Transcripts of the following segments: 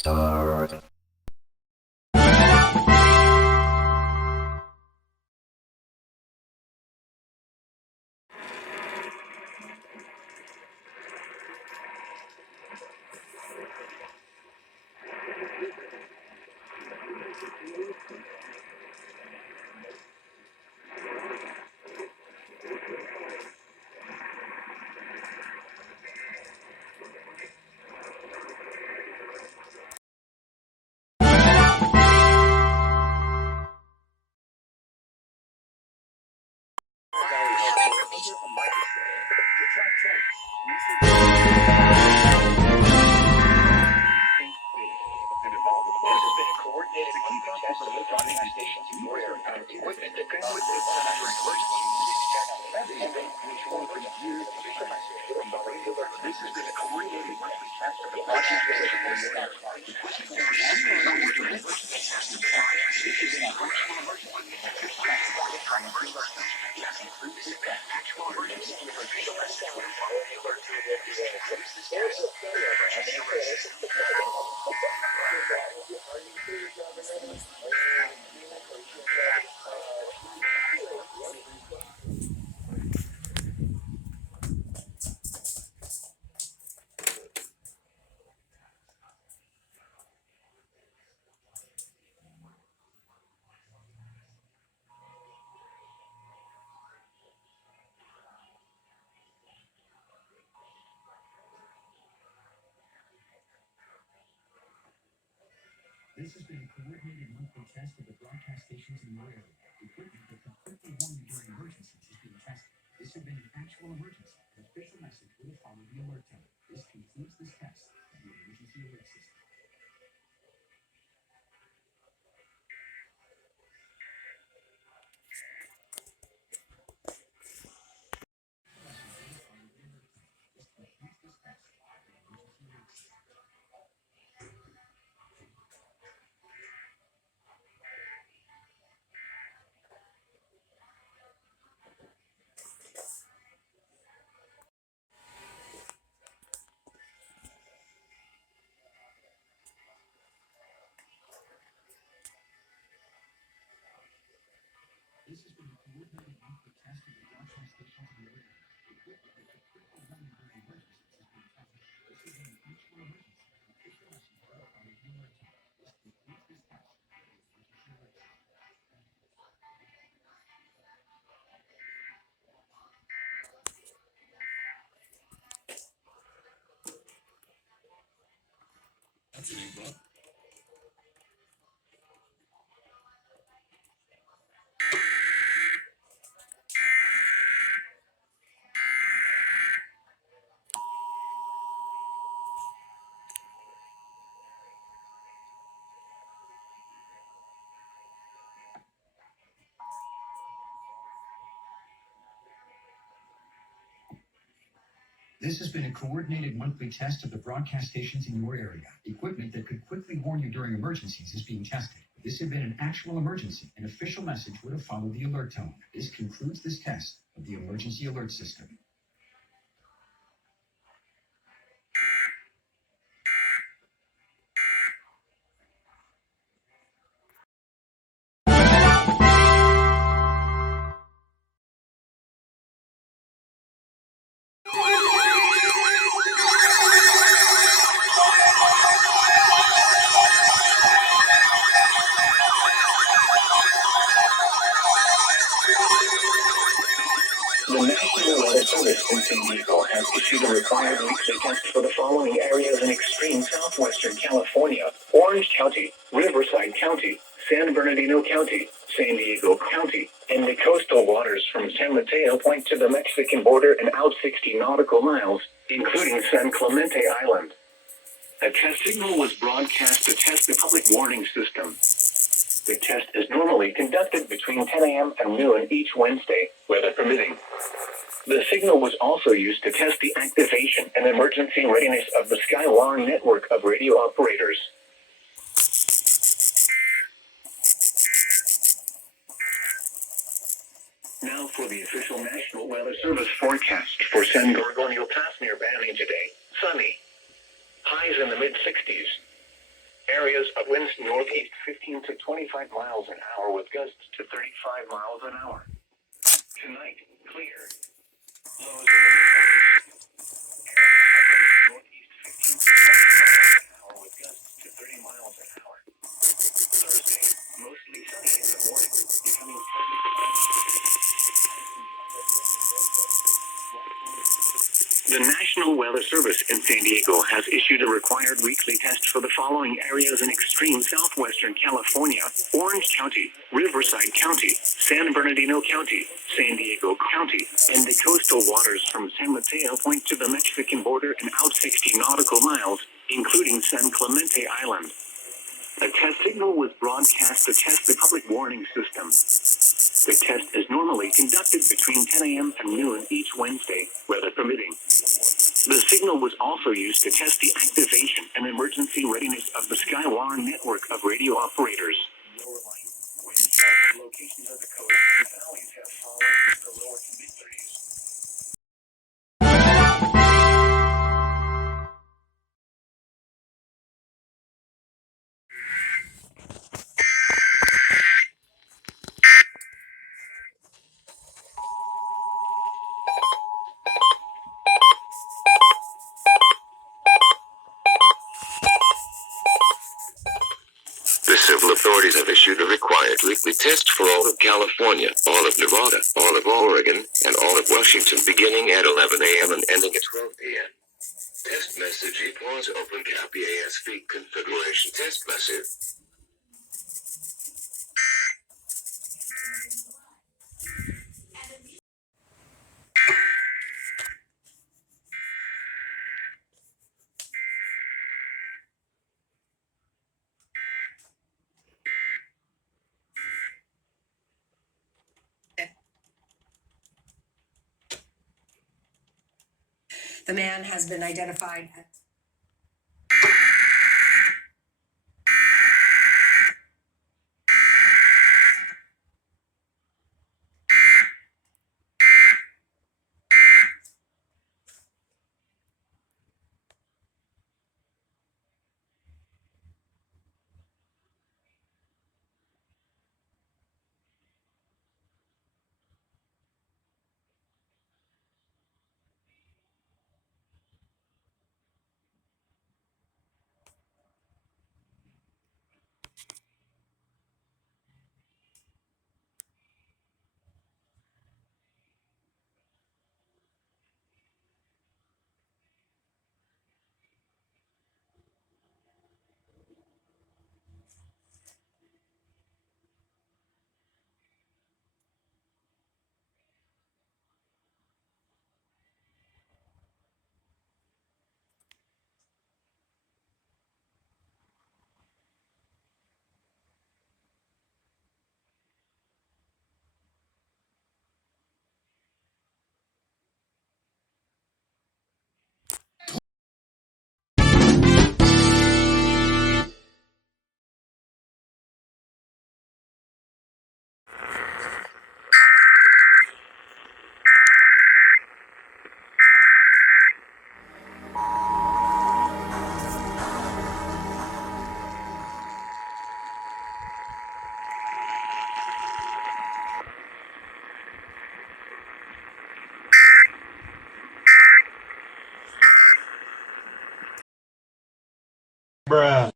start. This has been a coordinated monthly test of the broadcast stations in your area. Equipment that can quickly warn you during emergencies is being tested. This had been an actual emergency. An official message will follow the alert tone. This concludes this test of the emergency alert system. This has been a coordinated monthly test of the broadcast stations in your area. Equipment that can quickly warn you during emergencies is being tested. This has been an actual emergency. An official message will follow the alert tone. This concludes this test of the emergency alert system. That's an bug. This has been a coordinated monthly test of the broadcast stations in your area. Equipment that could quickly warn you during emergencies is being tested. This had been an actual emergency. An official message would have followed the alert tone. This concludes this test of the emergency alert system. The National Weather Service in San Diego has issued a required weekly test for the following areas in extreme southwestern California: Orange County, Riverside County, San Bernardino County, San Diego County, and the coastal waters from San Mateo Point to the Mexican border and out 60 nautical miles, including San Clemente Island. A test signal was broadcast to test the public warning system. The test is normally conducted between 10 a.m. and noon each Wednesday, weather permitting. The signal was also used to test the activation and emergency readiness of the Skywarn network of radio operators. Now for the official National Weather Service forecast for San Gorgonio Pass near Banning today. Sunny. Highs in the mid-60s. Areas of winds northeast 15 to 25 miles an hour with gusts to 35 miles an hour. Tonight, clear. Lows in the northeast 15 to 20 miles an hour with gusts to 30 miles an hour. Thursday, mostly sunny in the morning, becoming partly cloudy. The National Weather Service in San Diego has issued a required weekly test for the following areas in extreme southwestern California: Orange County, Riverside County, San Bernardino County, San Diego County, and the coastal waters from San Mateo Point to the Mexican border and out 60 nautical miles, including San Clemente Island. A test signal was broadcast to test the public warning system. The test is normally conducted between 10 a.m. and noon each Wednesday, weather permitting. The signal was also used to test the activation and emergency readiness of the Skywire network of radio operators. Locations of the coast and valleys have fallen to the lower to mid-30s. The civil authorities have issued a required weekly test for all of California, all of Nevada, all of Oregon, and all of Washington beginning at 11 a.m. and ending at 12 p.m. Test message equals open cap EAS feed configuration test message. The man has been identified at Bruh.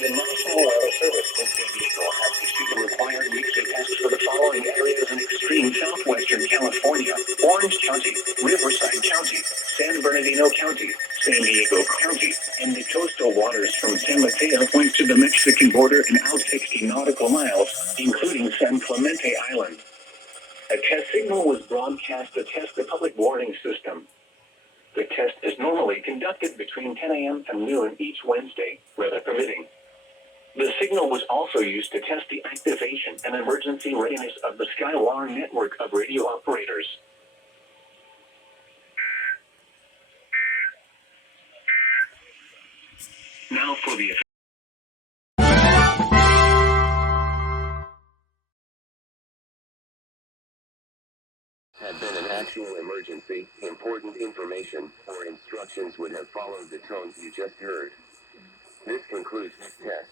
The National Weather Service in San Diego has issued a required weekly test for the following areas in extreme southwestern California: Orange County, Riverside County, San Bernardino County, San Diego County, and the coastal waters from San Mateo Point to the Mexican border and out 60 nautical miles, including San Clemente Island. A test signal was broadcast to test the public warning system. The test is normally conducted between 10 a.m. and noon each Wednesday, weather permitting. The signal was also used to test the activation and emergency readiness of the Skywire network of radio operators. for the Had been an actual emergency, important information or instructions would have followed the tones you just heard. This concludes this test.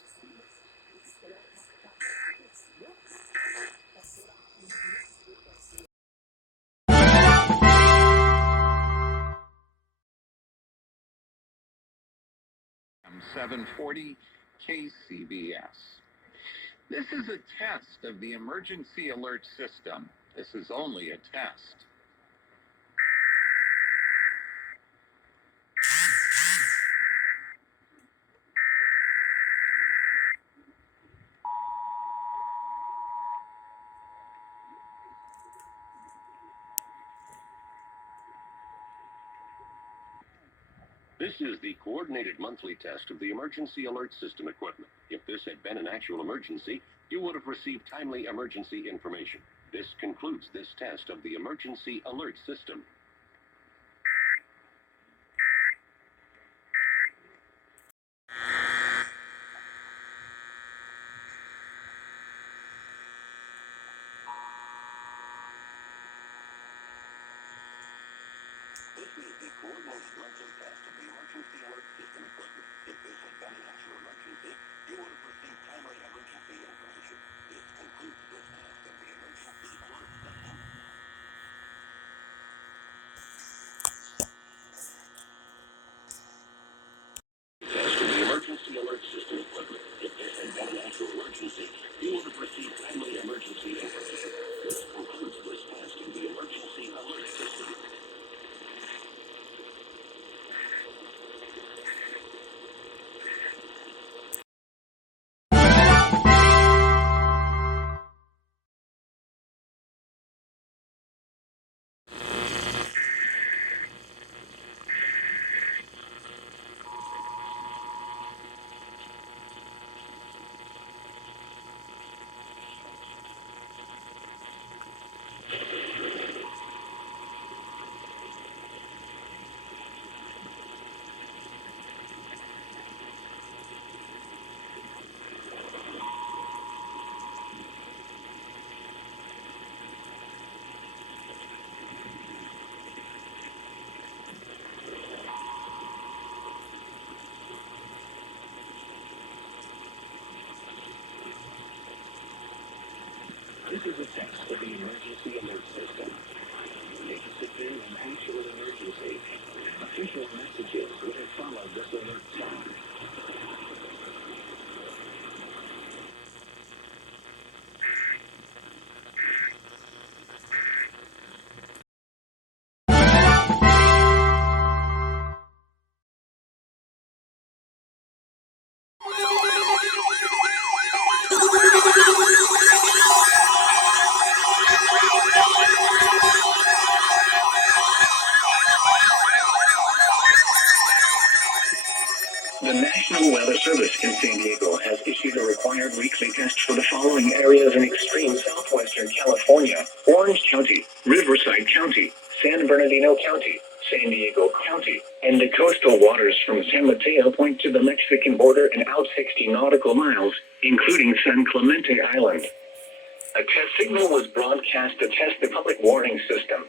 I'm 740 KCBS. This is a test of the emergency alert system. This is only a test. This is the coordinated monthly test of the emergency alert system equipment. If this had been an actual emergency, you would have received timely emergency information. This concludes this test of the emergency alert system. This is the coordinated monthly test of the emergency alert system equipment. If this had been an actual emergency, you would have received timely emergency information. This concludes this test of the emergency alert system. Test of the emergency alert system equipment. If this had been an actual emergency, you would have received timely emergency information. This concludes this test of the emergency alert system. This is a test of the emergency alert system. If this had been an actual emergency, official messages would have followed this alert sound. The National Weather Service in San Diego has issued a required weekly test for the following areas in extreme southwestern California: Orange County, Riverside County, San Bernardino County, San Diego County, and the coastal waters from San Mateo Point to the Mexican border and out 60 nautical miles, including San Clemente Island. A test signal was broadcast to test the public warning system.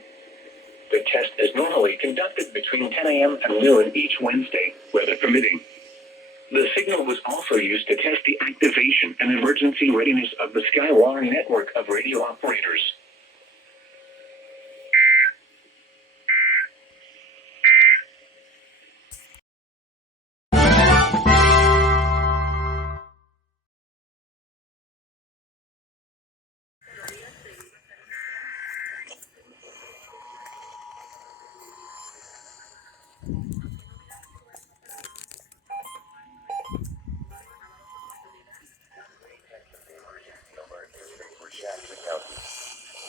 The test is normally conducted between 10 a.m. and noon each Wednesday, weather permitting. The signal was also used to test the activation and emergency readiness of the Skywire network of radio operators. For Jackson County.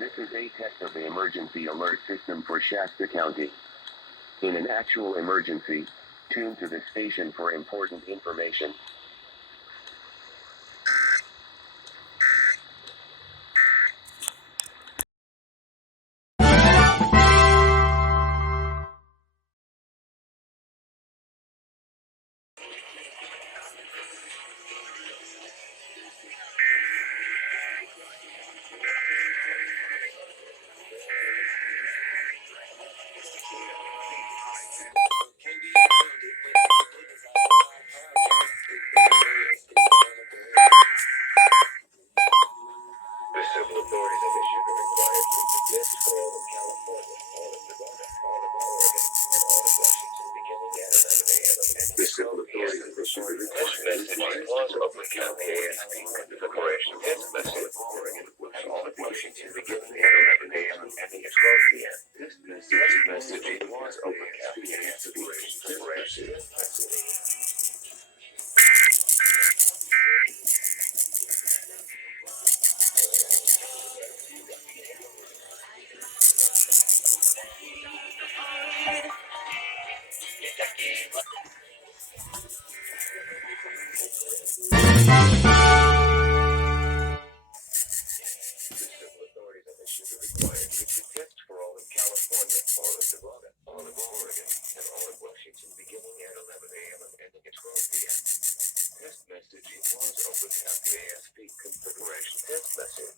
This is a test of the emergency alert system for Shasta County. In an actual emergency, tune to the station for important information. The civil authorities have issued a required weekly list for all of California, all of Nevada, all of Oregon, and all of Washington beginning at 11 a.m. The civil authorities have issued a request message was Oakland County ASP Configuration Test Message Oregon and all of Washington beginning at 11 a.m. and ending at 12 p.m. This message was Oakland County ASP Configuration Test Message. Authorities have issued a required weekly test for all of California, all of Nevada, all of Oregon, and all of Washington beginning at 11 a.m. and ending at 12 p.m. Test message was Oakland County ASP Configuration Test Message.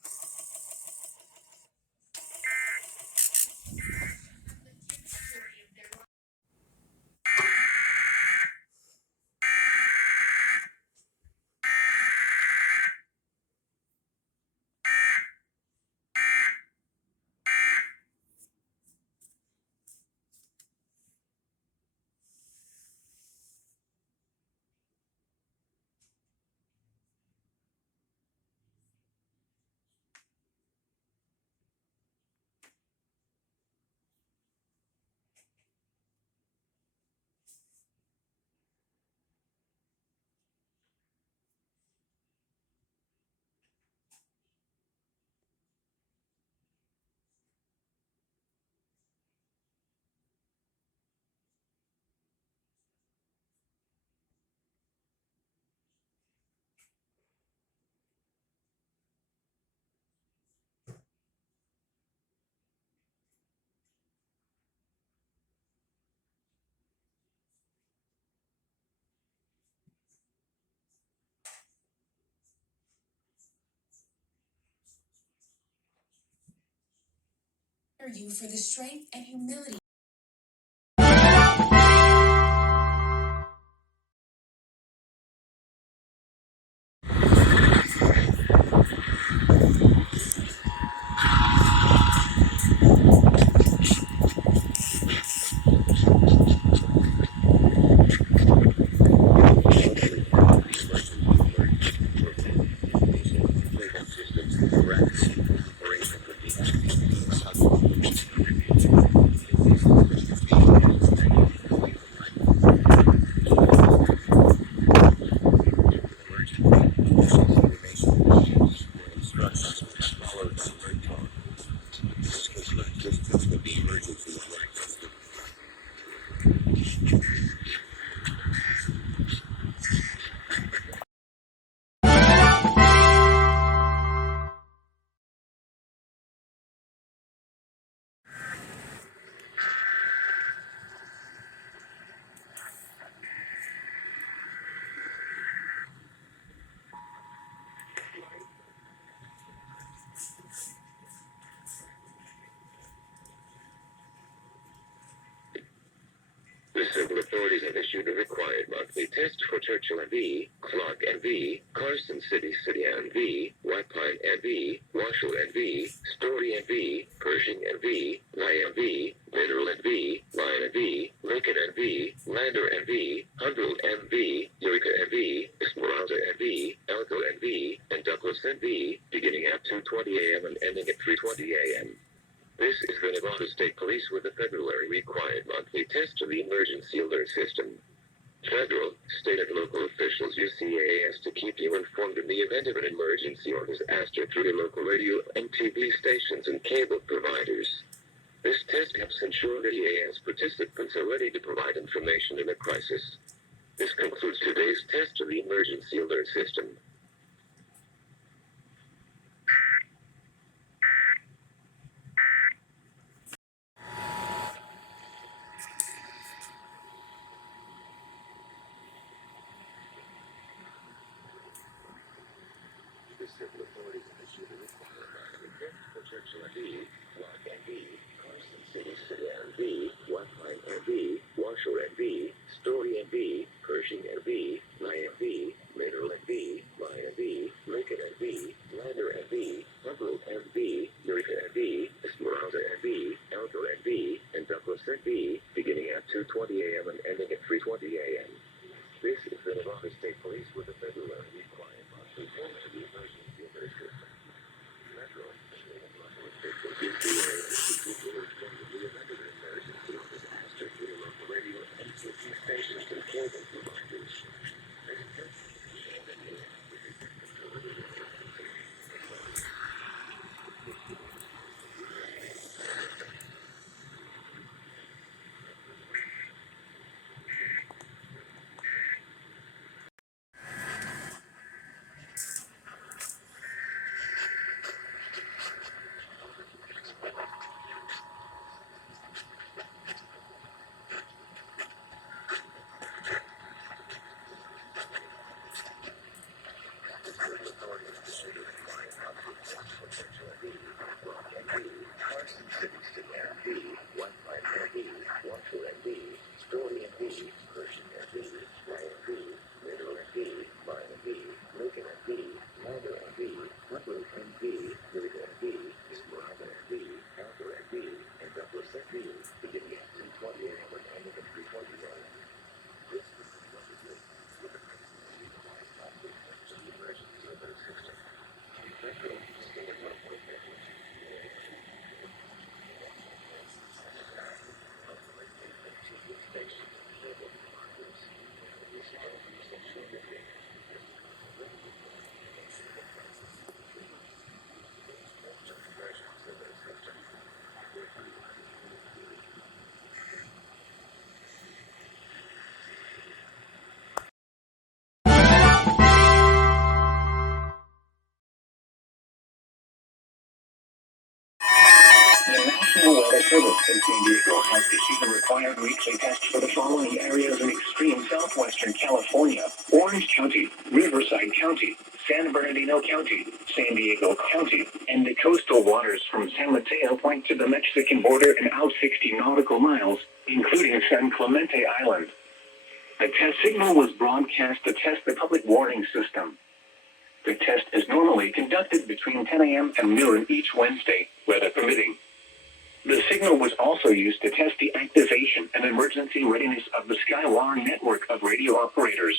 You for the strength and humility. The civil authorities have issued a required monthly test for Churchill NV, Clark NV, Carson City NV, White Pine NV, Marshall NV, Story NV, Pershing NV, YNV, Mineral NV, Lion NV, Lincoln NV, Lander NV, Hundred NV, Eureka NV, Esmeralda NV, Elko NV, and Douglas NV, beginning at 2:20 a.m. and ending at 3:20 a.m. This is the Nevada State Police with a February required monthly test of the emergency alert system. Federal, state, and local officials use EAS to keep you informed in the event of an emergency or disaster through your local radio and TV stations and cable providers. This test helps ensure that EAS participants are ready to provide information in a crisis. This concludes today's test of the emergency alert system. The civil authorities have issued a requirement for Churchill NV, Rock NV, Carson City City NV, Whitepine NV, Washoe NV, Story NV, Pershing NV, Nye NV, Mineral NV, Rye NV, Lincoln NV, Lander NV, Pueblo NV, Eureka NV, Esmeralda NV, Elko NV, and Douglas NV, beginning at 2:20 a.m. and ending at 3:20 a.m. This is the Nevada State Police with a February required monthly test to the emergency alert system. Metro, state and local officials use EAS to keep you informed of the event of an emergency or disaster through your local radio and TV stations and cable providers. This test Carson City City NV, Whitepine NV, Washoe NV, Story NV, Pershing NV, Rye NV, Mineral NV, Rye NV, Lincoln NV, Lander NV, Pueblo NV, Eureka NV, Esmeralda NV, Elko NV, and Douglas NV, beginning at 2:20 a.m. and ending at 3:20 a.m. This is the emergency alert system. Metro, state and local officials. The National Weather Service in San Diego has issued a required weekly test for the following areas in extreme southwestern California: Orange County, Riverside County, San Bernardino County, San Diego County, and the coastal waters from San Mateo Point to the Mexican border and out 60 nautical miles, including San Clemente Island. The test signal was broadcast to test the public warning system. The test is normally conducted between 10 a.m. and noon each Wednesday, weather permitting. The signal was also used to test the activation and emergency readiness of the Skywire network of radio operators.